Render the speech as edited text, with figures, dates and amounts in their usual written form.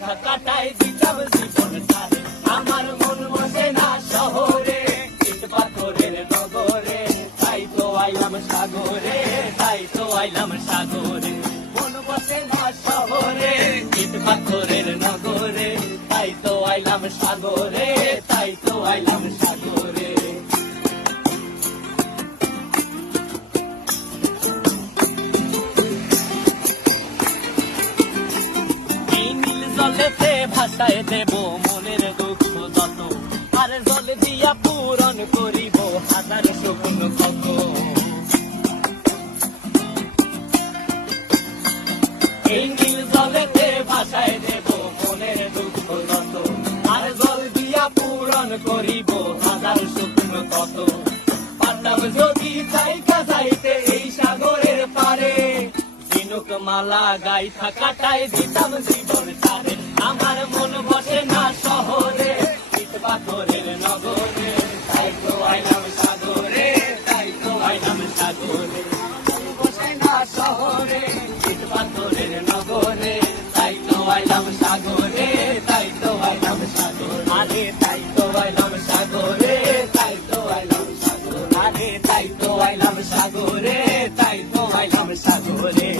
গাইথা কাটাই দিতাম জীবনটারে। আমার মন বসে না শহরে, ইট পাথরের নগরে, তাই তো আইলাম সাগরে, তাই তো আইলাম সাগরে। মন বসে না শহরে, ইট পাথরের নগরে, তাই তো আইলাম সাগরে, তাই তো আইলাম সাগরে। এই নীল জলেতে ভাসায় দেব মনের দুঃখ যত, আর জল দিয়া পূরণ করিব হাজার স্বপ্ন কত। এই নীল জলেতে ভাসায় দেব মনের দুঃখ যত, আর জল দিয়া পূরণ করিব হাজার স্বপ্ন কত। পারতাম যদি চাইকা যাইতে এই সাগরের পারে, ঝিনুক মালা গাইথা কাটাই দিতাম জীবনটারে। আমার মন বসে না শহরে, ইট পাথরের নগরে, তাই তো আইলাম সাগরে, তাই তো আইলাম সাগরে। মন বসে না শহরে, ইট পাথরের নগরে, তাই তো আইলাম সাগরে, তাই তো আইলাম সাগরে। আরে তাই তো আইলাম সাগরে, তাই তো আইলাম সাগরে। আরে তাই তো আইলাম সাগরে, তাই তো আইলাম সাগরে।